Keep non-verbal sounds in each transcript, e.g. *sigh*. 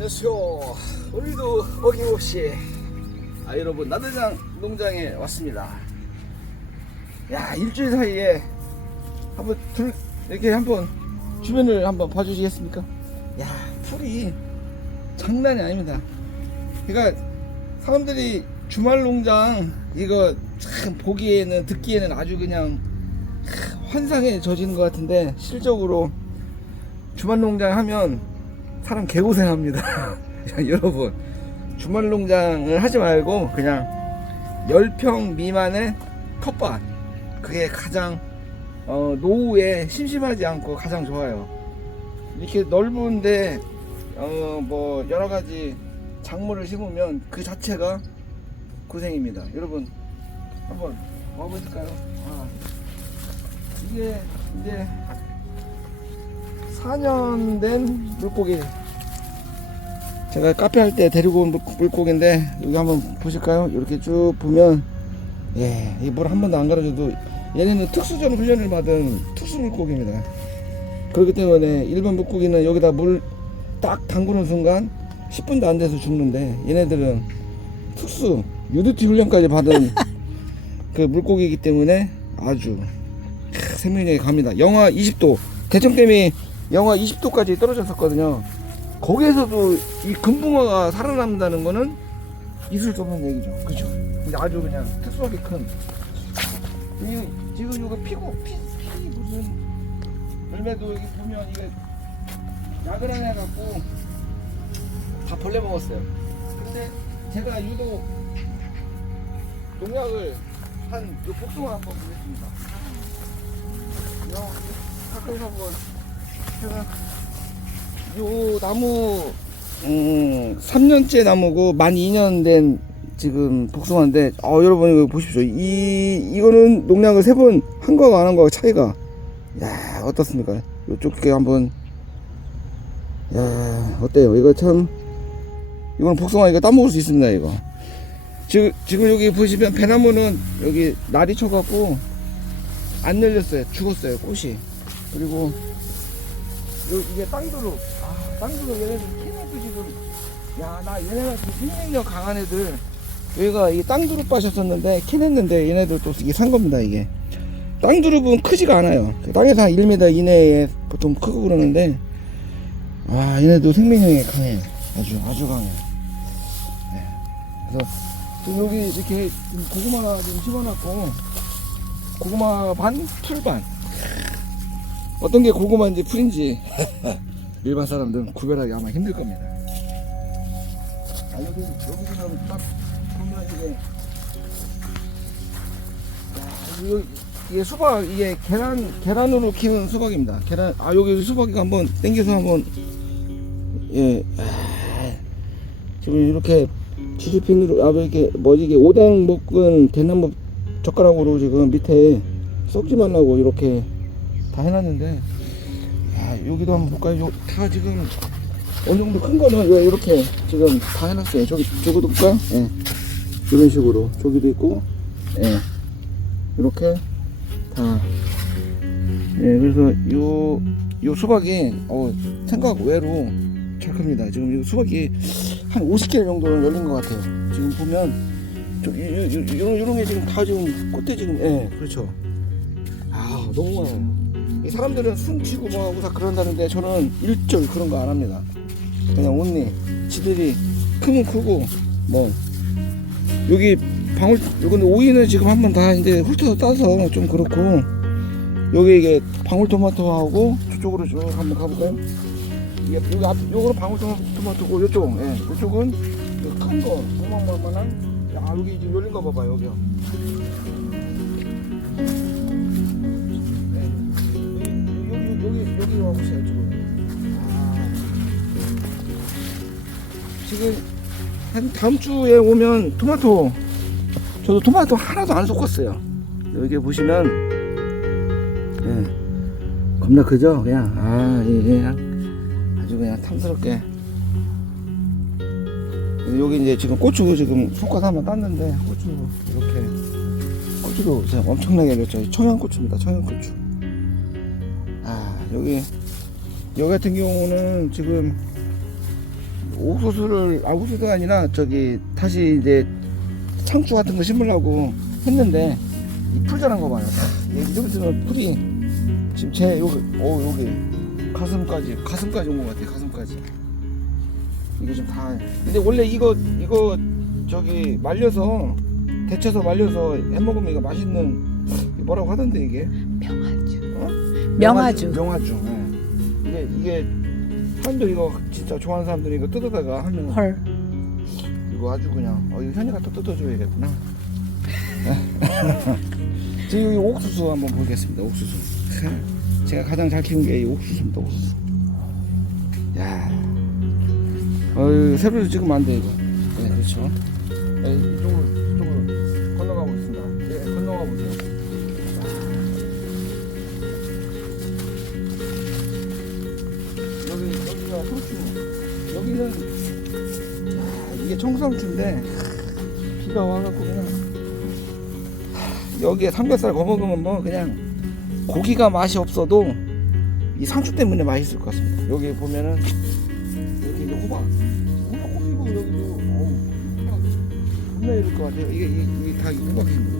안녕하세요. 오늘도 어김없이 아 여러분 나들장 농장에 왔습니다. 야 일주일 사이에 한번 둘 이렇게 한번 주변을 한번 봐주시겠습니까? 야 풀이 장난이 아닙니다. 그러니까 사람들이 주말 농장 이거 참 보기에는 듣기에는 아주 그냥 환상에 젖은 것 같은데 실적으로 주말 농장 하면 사람 개고생합니다. 야, *laughs* 여러분 주말 농장을 하지 말고 그냥 10평 미만의 텃밭 그게 가장 어, 노후에 심심하지 않고 가장 좋아요. 이렇게 넓은데 어, 뭐 여러 가지 작물을 심으면 그 자체가 고생입니다. 여러분 한번 와보실까요? 아, 이게 이제 4년 된 물고기 제가 카페 할 때 데리고 온 물- 물고기인데 여기 한번 보실까요? 이렇게 쭉 보면 예, 이물한 번도 안 갈아줘도 얘네는 특수전 훈련을 받은 특수 물고기입니다. 그렇기 때문에 일반 물고기는 여기다 물 딱 담그는 순간 10분도 안 돼서 죽는데 얘네들은 특수 유두티 훈련까지 받은 *laughs* 그 물고기이기 때문에 아주 크, 생명력이 갑니다. 영하 20도 대청댐이 영하 20도까지 떨어졌었거든요. 거기에서도 이 금붕어가 살아남는다는 거는 있을 수 없는 얘기죠. 그죠? 아주 그냥 특수하게 큰. 이, 지금 이거 피고, 피, 피 무슨 열매도 여기 보면 이게 야근을 해갖고 다 벌레 먹었어요. 근데 제가 유독 농약을 한요 복숭아 한번 보겠습니다. 요 가까이서 한번 요 나무 음 3년째 나무고 만 2년 된 지금 복숭아인데 어 여러분 이거 보십시오. 이 이거는 농약을 세 번 한 거가 안한 거가 차이가 야 어떻습니까? 요쪽에 한번 야 어때요? 이거 참 이거는 복숭아 이거 따먹을 수 있습니다 이거. 지금 지금 여기 보시면 배나무는 여기 날이 쳐갖고 안 열렸어요. 죽었어요 꽃이. 그리고 요, 이게 땅두루. 아, 땅두루 얘네들 캐나도 지금. 야, 나 얘네가 지금 생명력 강한 애들. 여기가 이 땅두루 빠셨었는데, 캐냈는데 얘네들 또 이게 산 겁니다, 이게. 땅두릅은 크지가 않아요. 땅에서 한 1m 이내에 보통 크고 그러는데, 아, 얘네도 생명력이 강해. 아주, 아주 강해. 네. 그래서, 지금 여기 이렇게 좀 고구마 좀 심어놨고, 고구마 반, 풀 반. 어떤 게 고구마인지 풀인지 *laughs* 일반 사람들은 구별하기 아마 힘들 겁니다. 아, 여기, 여기 지금 딱 보면 이거, 이게 수박, 이게 계란, 계란으로 키운 수박입니다. 계란, 아, 여기 수박이 한번 땡겨서 한번, 예, 아, 지금 이렇게 지지핀으로, 아, 이렇게, 뭐지, 이게 오뎅 볶은 대나무 젓가락으로 지금 밑에 썩지 말라고 이렇게 다 해놨는데 야 여기도 한번 볼까요? 요, 다 지금 어느 정도 큰 거는 왜 이렇게 지금 다 해놨어요. 저기 저기도 볼까요? 예. 이런 식으로 저기도 있고 예. 이렇게 다 예, 그래서 요, 요 수박이 어, 생각 외로 잘 큽니다. 지금 이 수박이 한 50개 정도는 열린 것 같아요. 지금 보면 저, 요, 요, 요, 요런, 게 지금 다 지금 꽃대 지금 예, 그렇죠. 아 너무 많아요. 이 사람들은 숨치고 뭐 하고 다 그런다는데 저는 일절 그런 거 안 합니다. 그냥 온리 지들이 크면 크고 뭐 여기 방울 요거는 오이는 지금 한번 다 이제 훑어서 따서 좀 그렇고 여기 이게 방울토마토하고 저쪽으로 쭉 한번 가볼까요? 이게 여기 앞 요거는 방울토마토고 요쪽 예 요쪽은 큰거 조만만한 야 여기 지금 열린 거 봐봐 여기요. 여기 여기 와보세요 지금. 아. 지금 한 다음 주에 오면 토마토. 저도 토마토 하나도 안 섞었어요. 여기 보시면 예. 겁나 크죠? 그냥? 아 예, 그냥 아주 그냥 탐스럽게. 여기 이제 지금 고추 지금 손가락 한번 땄는데 고추 이렇게. 고추도 엄청나게 열렸죠 청양고추입니다 청양고추. 아 여기 여기 같은 경우는 지금 옥수수를 아 옥수수가 아니라 저기 다시 이제 상추 같은 거 심으려고 했는데 이풀 자란 거 봐요. 이 정도면 풀이 지금 제 여기 어 여기 가슴까지 가슴까지 온 것 같아요. 가슴까지. 이거 좀 다. 근데 원래 이거 이거 저기 말려서 데쳐서 말려서 해 먹으면 이거 맛있는 뭐라고 하던데 이게 명아주. 어? 명아주. 명아주. 예. 이게 이게 사람들 이거 진짜 좋아하는 사람들이 이거 뜯어다가 하면 헐. 이거 아주 그냥 어 이거 현이가 또 뜯어줘야겠구나. *laughs* 지금 여기 옥수수 한번 보겠습니다. 옥수수. 제가 가장 잘 키운 게 이 옥수수입니다. 옥수수. 야, 어유 새로 찍으면 안 돼 이거. 네, 그렇죠. 네, 이쪽으로 여기는 야, 이게 청상추인데 비가 와갖고 그냥 여기에 삼겹살 구워 먹으면 뭐 그냥 고기가 맛이 없어도 이 상추 때문에 맛있을 것 같습니다. 여기 보면은 여기 이제 호박, 호박 고기고 여기도 어우 겁나 이럴 것 같아요. 이게, 이게 다 호박입니다.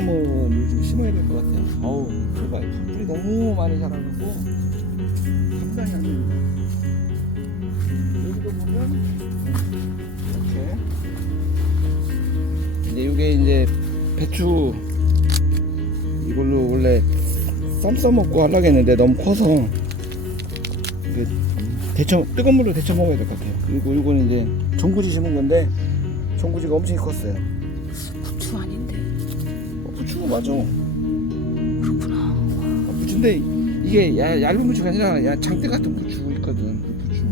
그 금속나무를 좀 심어야 될 것 같아요. 어우, 풀이 풀이 너무 많이 자라고 감당이 안 됩니다. 여기도 보면 이렇게 이제 이게 이제 배추 이걸로 원래 쌈 싸먹고 하려고 했는데 너무 커서 이게 데쳐 뜨거운 물로 데쳐 먹어야 될 것 같아요. 그리고 이거는 이제 전구지 심은 건데 전구지가 엄청 컸어요. 부추 아닌데. 어, 부추 맞아. 그렇구나. 아, 부추인데 이게 야, 얇은 부추가 아니라 야, 장대 같은 부추 있거든. 그 부추.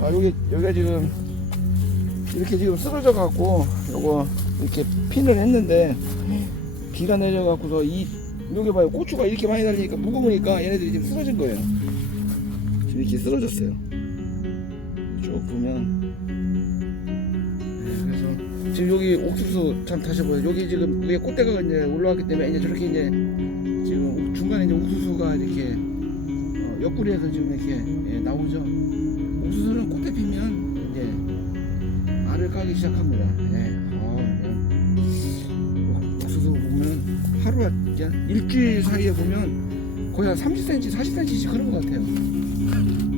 아 여기 여기가 지금 이렇게 지금 쓰러져 갖고 요거 이렇게 핀을 했는데 비가 내려 갖고서 이 여기 봐요 고추가 이렇게 많이 달리니까 무거우니까 얘네들이 지금 쓰러진 거예요. 지금 이렇게 쓰러졌어요. 쭉 보면 지금 여기 옥수수 참 다시 보여. 여기 지금 위에 꽃대가 이제 올라왔기 때문에 이제 저렇게 이제 지금 중간에 이제 옥수수가 이렇게 어, 옆구리에서 지금 이렇게 예, 나오죠. 옥수수는 꽃대 피면 이제 알을 까기 시작합니다. 예. 어, 그냥 옥수수 보면 하루에 일주일 사이에 보면 거의 한 30cm, 40cm씩 그런 것 같아요.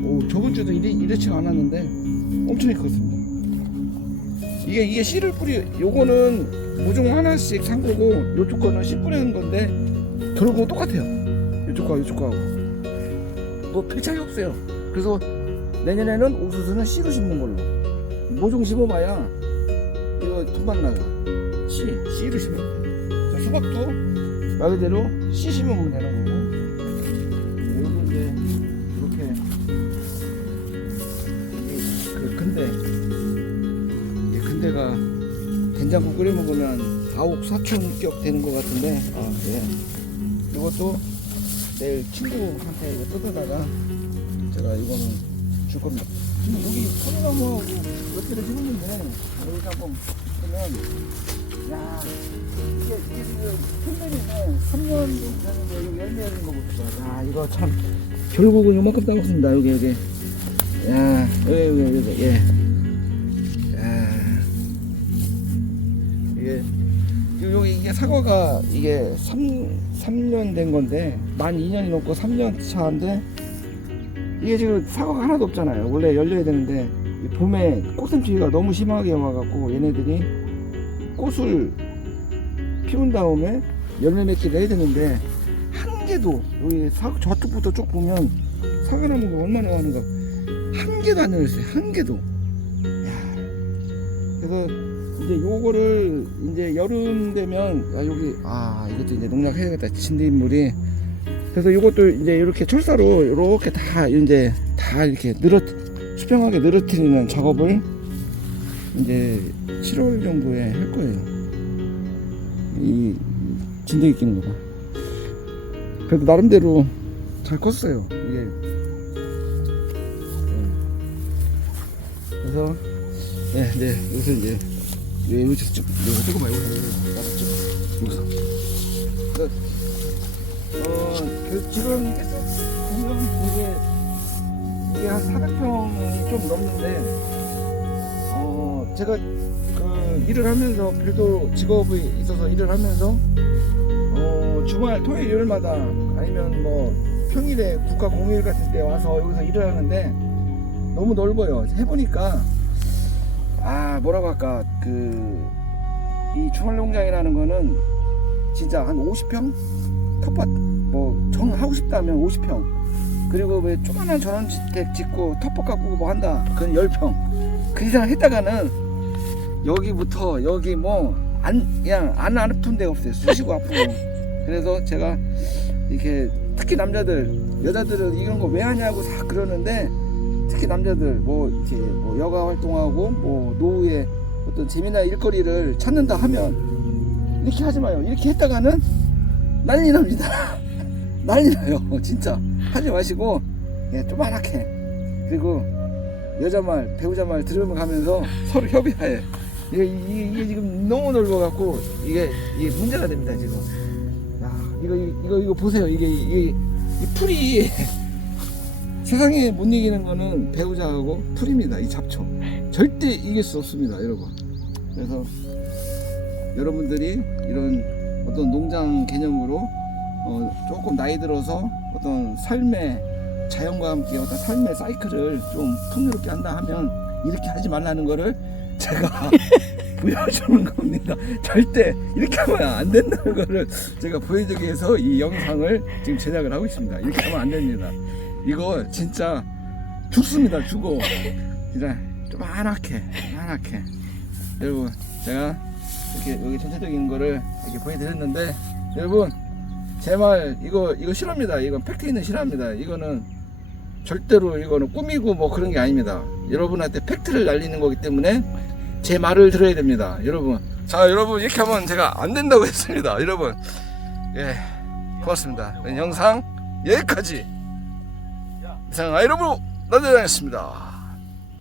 오, 저번 주도 이래, 이렇지 않았는데 엄청 컸습니다. 이게 이게 씨를 뿌리 요거는 모종 하나씩 산 거고 요쪽 거는 씨 뿌리는 건데 결국 똑같아요. 요쪽 거 요쪽 거하고. 뭐별 차이 없어요. 그래서 내년에는 옥수수는 씨로 심는 걸로. 모종 심어봐야 이거 돈만 나가. 씨 씨로 심으면 수박도 말 그대로 씨 심으면 되는 거 된장국 끓여 먹으면 아홉 사촌격 되는 것 같은데 아 예. 이것도 내일 친구한테 이거 뜯어다가 제가 이거는 줄 겁니다. 지금 여기 소나무하고 몇 개를 심었는데 여기 한번 보면 야 이게 이게 지금 큰면이네 3년 정도 되는데 여기 열매 열린 거 봅시다. 야 이거 참 결국은 요만큼 따먹습니다 여기 여기. 야 여기 여기 여기 예. 이게 사과가 이게 3, 3년 된 건데 만 2년이 넘고 3년 차인데 이게 지금 사과가 하나도 없잖아요. 원래 열려야 되는데 이 봄에 꽃샘추위가 너무 심하게 와갖고 얘네들이 꽃을 피운 다음에 열매 맺기를 해야 되는데 한 개도 여기 사, 저쪽부터 쭉 보면 사과나무가 얼마나 많은가 한 개도 안 열렸어요. 한 개도. 야, 그래서 이제 요거를 이제 여름 되면 아 여기 아 이것도 이제 농약 해야겠다 진딧물이 그래서 이것도 이제 이렇게 철사로 이렇게 다 이제 다 이렇게 늘어 수평하게 늘어뜨리는 작업을 이제 7월 정도에 할 거예요. 이 진드기 끼는 거가. 그래도 나름대로 잘 컸어요. 이게 그래서 네, 네 여기서 이제 네, 여기서 쭉 여기서 찍고 말고. 나도 쭉 여기서 그, 어, 그 지금 보면 이게 이게 한 400평이 좀 넘는데 어 제가 그 일을 하면서 별도 직업이 있어서 일을 하면서 어 주말 토요일 일요일마다 아니면 뭐 평일에 국가 공휴일 같은 때 와서 여기서 일을 하는데 너무 넓어요. 해보니까 아 뭐라고 할까? 그이 주말농장이라는 거는 진짜 한 50평? 텃밭 뭐 정 하고 싶다면 50평. 그리고 왜 조그만한 전원주택 짓고 텃밭 가꾸고 뭐 한다? 그건 10평. 그 이상 했다가는 여기부터 여기 뭐 안 그냥 안 아픈 데가 없어요. 쑤시고 아프고. 그래서 제가 이렇게 특히 남자들 여자들은 이런 거 왜 하냐고 다 그러는데 특히 남자들 뭐 이렇게 뭐 여가 활동하고 뭐 노후에 어떤 재미난 일거리를 찾는다 하면 이렇게 하지 마요. 이렇게 했다가는 난리 납니다. *laughs* 난리 나요. *laughs* 진짜. 하지 마시고 예, 조만하게. 그리고 여자 말 배우자 말 들으면 가면서 *laughs* 서로 협의하에. 이게, 이게, 이게 지금 너무 넓어갖고 이게 이게 문제가 됩니다 지금. 야 이거 이거 이거 보세요. 이게 이게 이 풀이 세상에 못 이기는 거는 배우자하고 풀입니다 이 잡초 절대 이길 수 없습니다 여러분 그래서 여러분들이 이런 어떤 농장 개념으로 어, 조금 나이 들어서 어떤 삶의 자연과 함께 어떤 삶의 사이클을 좀 풍요롭게 한다 하면 이렇게 하지 말라는 거를 제가 *laughs* 보여주는 겁니다. 절대 이렇게 하면 안 된다는 거를 제가 보여주기 위해서 이 영상을 지금 제작을 하고 있습니다. 이렇게 하면 안 됩니다. 이거 진짜 죽습니다. 죽어. 진짜 조만하게, 조만하게. 여러분, 제가 이렇게 여기 전체적인 거를 이렇게 보여드렸는데, 여러분, 제 말 이거 이거 싫어합니다. 이건 팩트 있는 싫어합니다. 이거는 절대로 이거는 꾸미고 뭐 그런 게 아닙니다. 여러분한테 팩트를 날리는 거기 때문에 제 말을 들어야 됩니다. 여러분. 자, 여러분 이렇게 하면 제가 안 된다고 했습니다. 여러분. 예. 고맙습니다. 영상 여기까지. 이상 아이러브 나대장이었습니다.